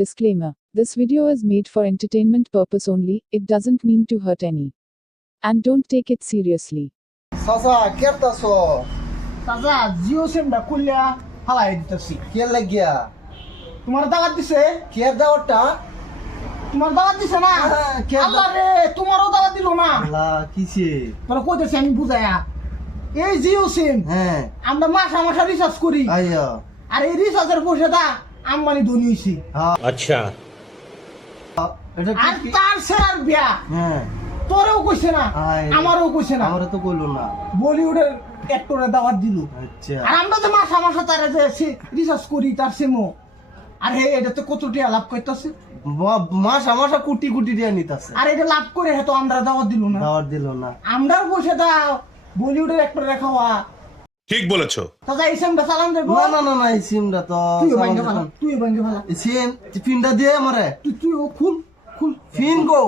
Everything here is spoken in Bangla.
Disclaimer. This video is made for entertainment purpose only, it doesn't mean to hurt any. And don't take it seriously. চাচা কেরতাছো চাচা জিও সিমটা খুললা ফালাই দিতেছি কে লাগিয়া তোমার দাওয়াত দিছে কে দাওটা তোমার দাওয়াত দিছে না কে আল্লাহ রে তোমারও দাওয়াত দিল না আল্লাহ কিছে তোরা কইতেছি আমি বুঝায়া এই জিও সিম হ্যাঁ আমরা মাসা মাসা রিচার্জ করি আইয়া আর এই রিচার্জের পয়সাটা আম্বানি ধনী হইছি अच्छा এটা আর কি তার স্যার বিয়া হ্যাঁ তোরেও কইছে না আয়। আমারও কইছে না আমারে তো কইলো না বলিউডের অ্যাক্টরের দাওয়াত দিল আচ্ছা আর আমরা যে মাসা মাসা তারা যে রিচার্জ করি তার সিমও আর হে এটা তো কত টাকা লাভ করতেছে মাসা মাসা কোটি কোটি দিয়ে নিতাছে আর এটা লাভ করে হে তো আমরা দাওয়াত দিল না দাওয়াত দিল না আমরাও বসে দাও বলিউডের অ্যাক্টরের খাওয়া ठीक बोलेছো তাজা এই সিমটা চালান দেবো না না না না এই সিমটা তো তুই ভাঙ্গে ভালো তুই ভাঙ্গে ভালো সিম পিনটা দিয়ে আমারে তুই খুল খুল ফিন গো